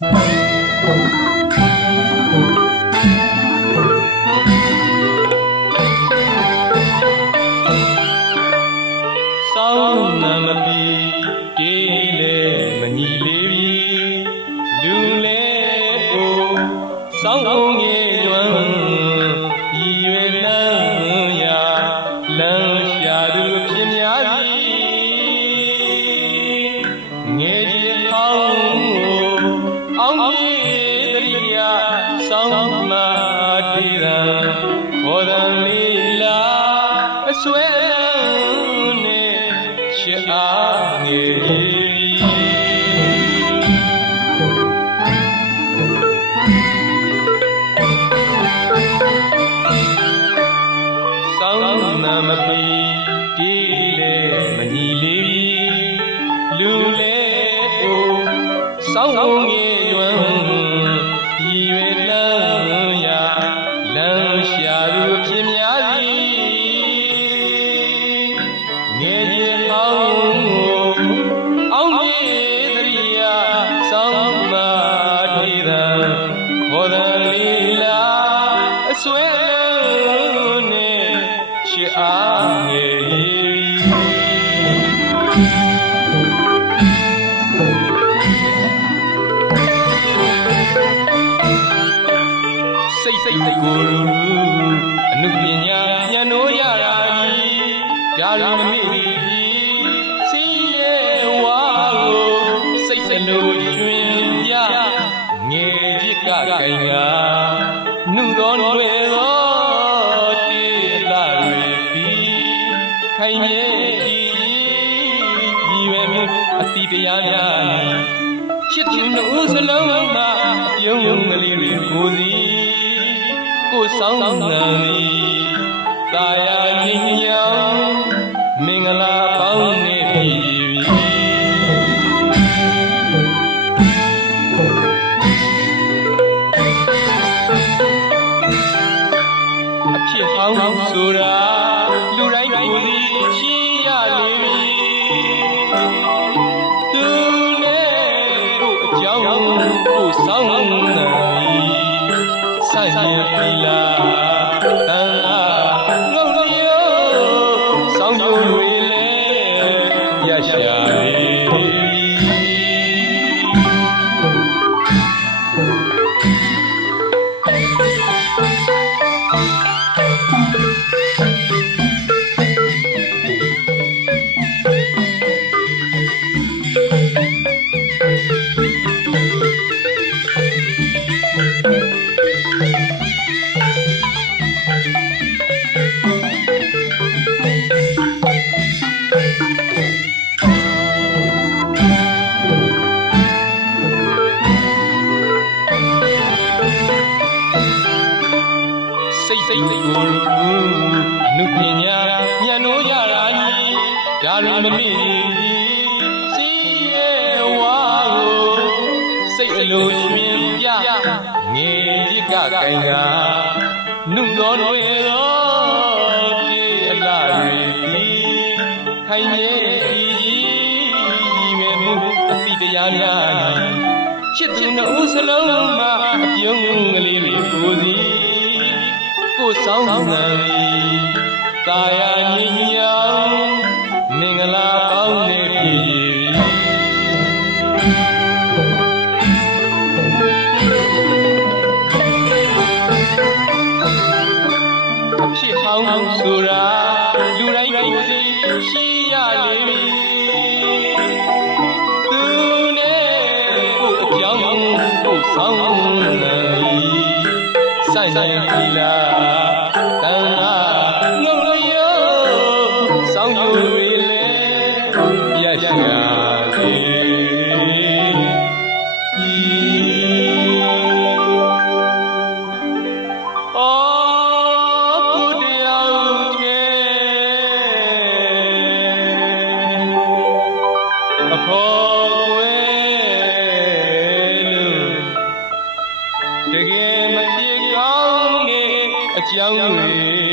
စော လမ်းရှာသူဖြစ်များသည်ငယ်ကြီးအောင်အောင်ကြီးတရိယာစောင်းမထေရခေါ်တယ်လီလာအစွဲလုံးနဲ့ချစ်အားငယ်ကြီး ကိုလူလူအနုပညာဉာဏ်တို့ရတာကြီးဒါရီမမေ့ကြီးစီးရဲ့ဝါကိုစိတ်စလို့ရွှင်ပြငယ်ကြီးကကင်ကနှုတော်တွေတော်တေးလာတွေပြီးခိုင်ရဲ့ကြီးညီရွယ်မှုအတိတရားများ၏ချစ်ခြင်းတို့စလုံးမှာပြုံးကလေးတွေကိုစီ ကိုဆောင်နံသည်တာယာငြိမ်းချမ်းမင်္ဂလာပေါင်းနေပြီအဖြစ်ဟောင်းဆိုတာ စိတ်စိတ်ကိုလူလူအနုပညာဉာဏ်တို့ရတာကြီးဒါရီမမေ့စီးရဲ့ဝါကိုစိတ်အလိုရွှင်ပြငယ်ကြီးကကင်ကနှုတ်တော်တွေတော်ပြေအလားတွေပြီးခိုင်ရဲ့ကြီးကြီးမဲ့မှုအတိတရားများချစ်ခြင်းတို့စလုံးမှာအပြုံးကလေးတွေကိုစီ ကိုဆောင်နံသည်တာယာညင်ညောင်မင်္ဂလာပေါင်းနေပြီအဖြစ်ဟောင်းဆိုတာလူတိုင်းကိုယ်စီရှိရလေပြီသူနဲ့ကိုအကြောင်းကိုဆောင်နံသည် စန့်ကျင်ပြီလားတန်လာငုံလျောဆောင်းကြိုတွေလဲရရှာလေအော်ကိုတရားထဲ အကြောင်းတွေ